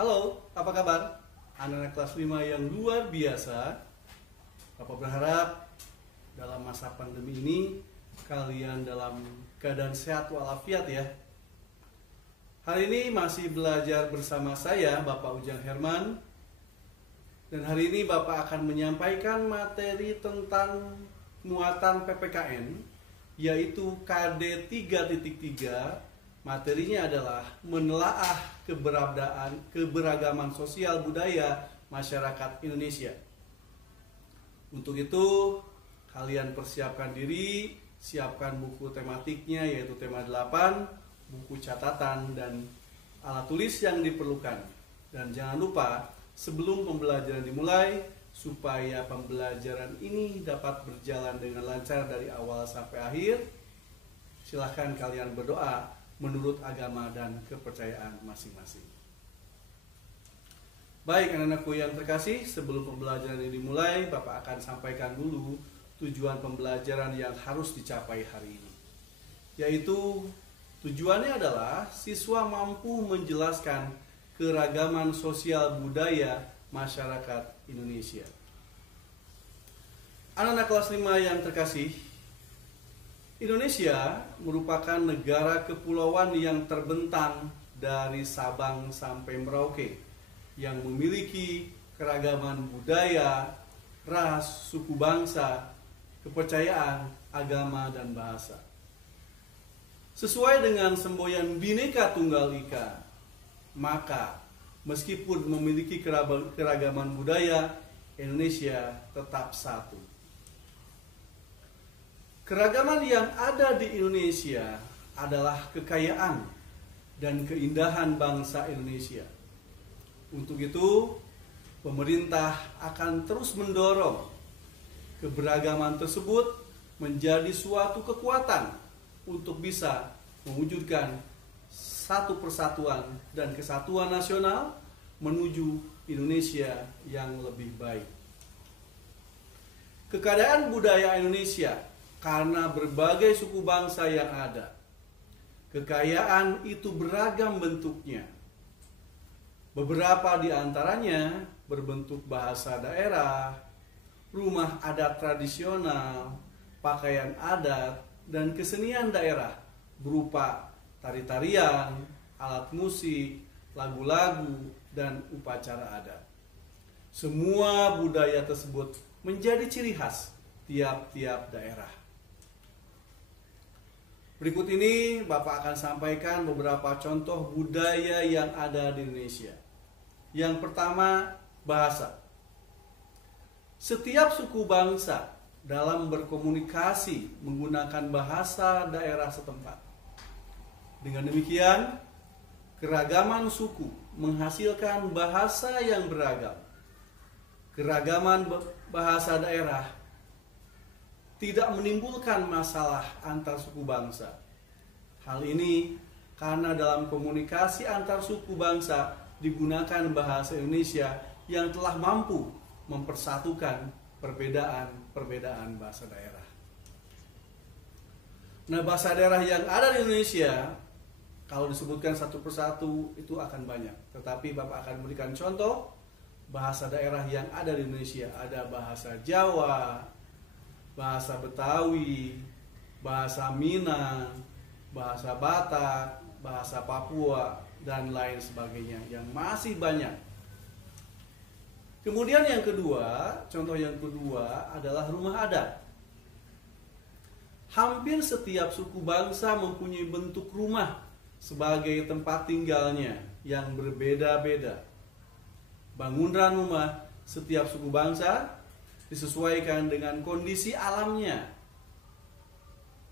Halo, apa kabar? Anak-anak kelas 5 yang luar biasa. Bapak berharap dalam masa pandemi ini kalian dalam keadaan sehat walafiat ya. Hari ini masih belajar bersama saya, Bapak Ujang Herman. Dan hari ini Bapak akan menyampaikan materi tentang muatan PPKN, yaitu KD 3.3. Materinya adalah menelaah keberagaman sosial budaya masyarakat Indonesia. Untuk itu, kalian persiapkan diri, siapkan buku tematiknya yaitu tema 8, buku catatan dan alat tulis yang diperlukan. Dan jangan lupa, sebelum pembelajaran dimulai, supaya pembelajaran ini dapat berjalan dengan lancar dari awal sampai akhir, silahkan kalian berdoa menurut agama dan kepercayaan masing-masing. Baik anak-anakku yang terkasih, sebelum pembelajaran ini dimulai, Bapak akan sampaikan dulu tujuan pembelajaran yang harus dicapai hari ini. Yaitu tujuannya adalah siswa mampu menjelaskan keragaman sosial budaya masyarakat Indonesia. Anak-anak kelas 5 yang terkasih, Indonesia merupakan negara kepulauan yang terbentang dari Sabang sampai Merauke, yang memiliki keragaman budaya, ras, suku bangsa, kepercayaan, agama, dan bahasa. Sesuai dengan semboyan Bhinneka Tunggal Ika, maka meskipun memiliki keragaman budaya, Indonesia tetap satu. Keragaman yang ada di Indonesia adalah kekayaan dan keindahan bangsa Indonesia. Untuk itu, pemerintah akan terus mendorong keberagaman tersebut menjadi suatu kekuatan untuk bisa mewujudkan satu persatuan dan kesatuan nasional menuju Indonesia yang lebih baik. Kekayaan budaya Indonesia karena berbagai suku bangsa yang ada. Kekayaan itu beragam bentuknya. Beberapa di antaranya berbentuk bahasa daerah, rumah adat tradisional, pakaian adat, dan kesenian daerah berupa tari-tarian, alat musik, lagu-lagu, dan upacara adat. Semua budaya tersebut menjadi ciri khas tiap-tiap daerah. Berikut ini Bapak akan sampaikan beberapa contoh budaya yang ada di Indonesia. Yang pertama, bahasa. Setiap suku bangsa dalam berkomunikasi menggunakan bahasa daerah setempat. Dengan demikian, keragaman suku menghasilkan bahasa yang beragam. Keragaman bahasa daerah tidak menimbulkan masalah antar suku bangsa. Hal ini karena dalam komunikasi antar suku bangsa digunakan bahasa Indonesia yang telah mampu mempersatukan perbedaan bahasa daerah. Nah, bahasa daerah yang ada di Indonesia, kalau disebutkan satu persatu itu akan banyak. Tetapi Bapak akan memberikan contoh bahasa daerah yang ada di Indonesia. Ada bahasa Jawa, bahasa Betawi, bahasa Minang, bahasa Batak, bahasa Papua, dan lain sebagainya yang masih banyak. Kemudian yang kedua, contoh yang kedua adalah rumah adat. Hampir setiap suku bangsa mempunyai bentuk rumah sebagai tempat tinggalnya yang berbeda-beda. Bangunan rumah setiap suku bangsa disesuaikan dengan kondisi alamnya.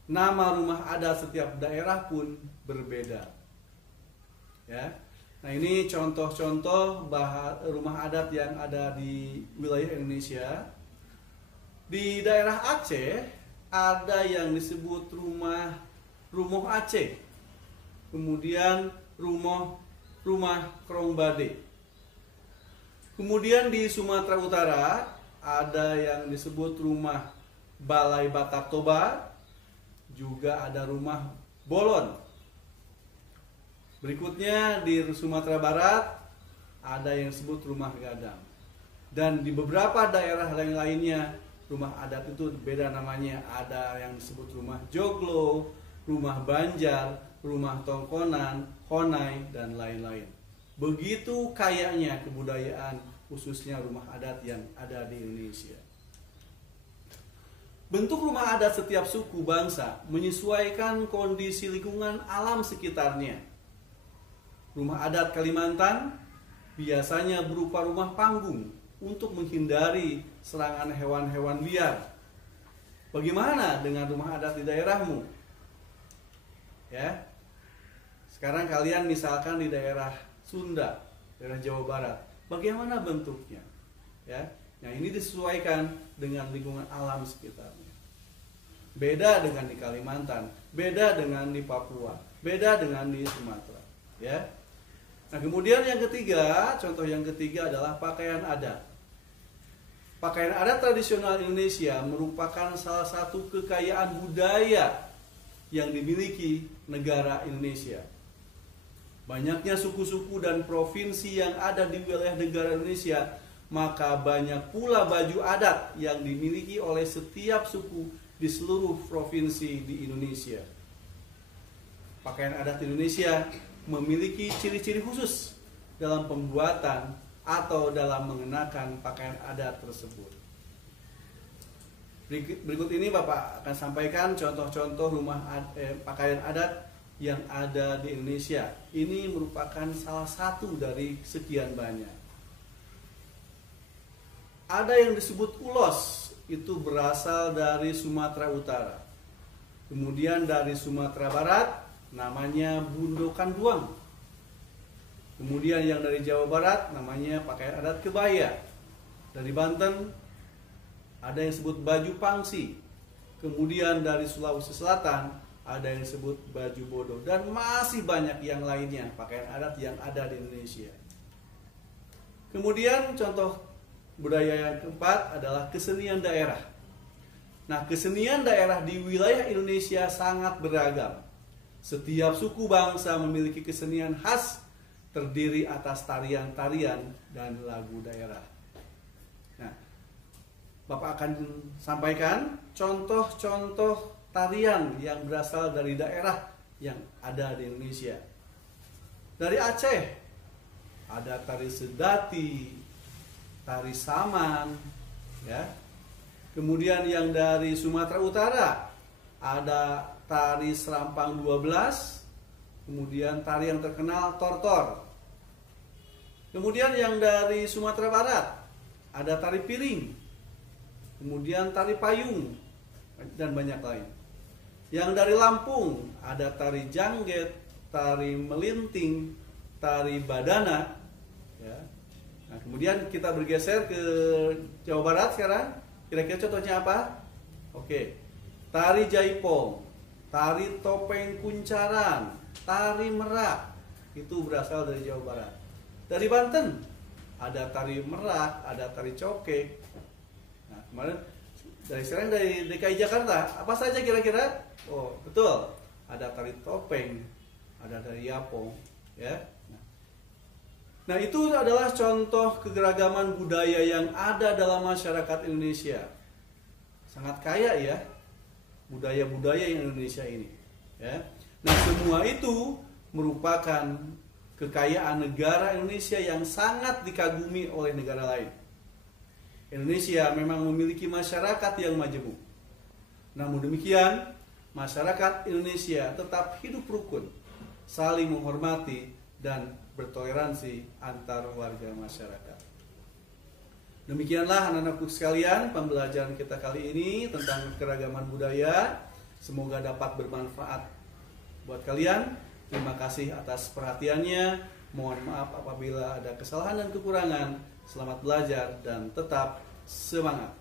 Nama rumah adat setiap daerah pun berbeda. Ya. Nah, ini contoh-contoh rumah adat yang ada di wilayah Indonesia. Di daerah Aceh ada yang disebut rumah Aceh. Kemudian rumah Krong Bade. Kemudian di Sumatera Utara ada yang disebut rumah Balai Batak Toba, juga ada rumah Bolon. Berikutnya di Sumatera Barat ada yang disebut rumah gadang. Dan di beberapa daerah lainnya, rumah adat itu beda namanya. Ada yang disebut rumah joglo, rumah banjar, rumah tongkonan, honai, dan lain-lain. Begitu kayanya kebudayaan, khususnya rumah adat yang ada di Indonesia. Bentuk rumah adat setiap suku bangsa menyesuaikan kondisi lingkungan alam sekitarnya. Rumah adat Kalimantan biasanya berupa rumah panggung untuk menghindari serangan hewan-hewan liar. Bagaimana dengan rumah adat di daerahmu? Ya. Sekarang kalian misalkan di daerah Sunda, daerah Jawa Barat, bagaimana bentuknya? Ya. Nah, ini disesuaikan dengan lingkungan alam sekitarnya. Beda dengan di Kalimantan, beda dengan di Papua, beda dengan di Sumatera, ya. Nah, kemudian yang ketiga, contoh yang ketiga adalah pakaian adat. Pakaian adat tradisional Indonesia merupakan salah satu kekayaan budaya yang dimiliki negara Indonesia. Banyaknya suku-suku dan provinsi yang ada di wilayah negara Indonesia, maka banyak pula baju adat yang dimiliki oleh setiap suku di seluruh provinsi di Indonesia. Pakaian adat Indonesia memiliki ciri-ciri khusus dalam pembuatan atau dalam mengenakan pakaian adat tersebut. Berikut ini Bapak akan sampaikan contoh-contoh pakaian adat yang ada di Indonesia. Ini merupakan salah satu dari sekian banyak. Ada yang disebut ulos, itu berasal dari Sumatera Utara. Kemudian dari Sumatera Barat, namanya bundokan duang. Kemudian yang dari Jawa Barat, namanya pakaian adat kebaya. Dari Banten, ada yang disebut baju pangsi. Kemudian dari Sulawesi Selatan, ada yang disebut baju bodo. Dan masih banyak yang lainnya, pakaian adat yang ada di Indonesia. Kemudian contoh budaya yang keempat adalah kesenian daerah. Nah, kesenian daerah di wilayah Indonesia sangat beragam. Setiap suku bangsa memiliki kesenian khas, terdiri atas tarian-tarian dan lagu daerah. Nah, Bapak akan sampaikan contoh-contoh tarian yang berasal dari daerah yang ada di Indonesia. Dari Aceh, ada tari sedati, tari saman, ya. Kemudian yang dari Sumatera Utara ada tari serampang 12, kemudian tari yang terkenal tortor. Kemudian yang dari Sumatera Barat ada tari piring, kemudian tari payung, dan banyak lain. Yang dari Lampung ada tari jangget, tari melinting, tari badana, ya. Nah, kemudian kita bergeser ke Jawa Barat sekarang. Kira-kira contohnya apa? Oke. Tari jaipong, tari topeng kuncaran, tari merak. Itu berasal dari Jawa Barat. Dari Banten ada tari merak, ada tari cokek. Nah, kemarin dari DKI Jakarta, apa saja kira-kira? Oh, betul. Ada tari topeng, ada tari yapong, ya. Nah, itu adalah contoh kegeragaman budaya yang ada dalam masyarakat Indonesia. Sangat kaya ya budaya-budaya yang Indonesia ini, ya. Nah, semua itu merupakan kekayaan negara Indonesia yang sangat dikagumi oleh negara lain. Indonesia memang memiliki masyarakat yang majemuk. Namun demikian, masyarakat Indonesia tetap hidup rukun, saling menghormati dan bertoleransi antar warga masyarakat. Demikianlah anak-anakku sekalian pembelajaran kita kali ini tentang keragaman budaya. Semoga dapat bermanfaat buat kalian. Terima kasih atas perhatiannya. Mohon maaf apabila ada kesalahan dan kekurangan. Selamat belajar dan tetap semangat.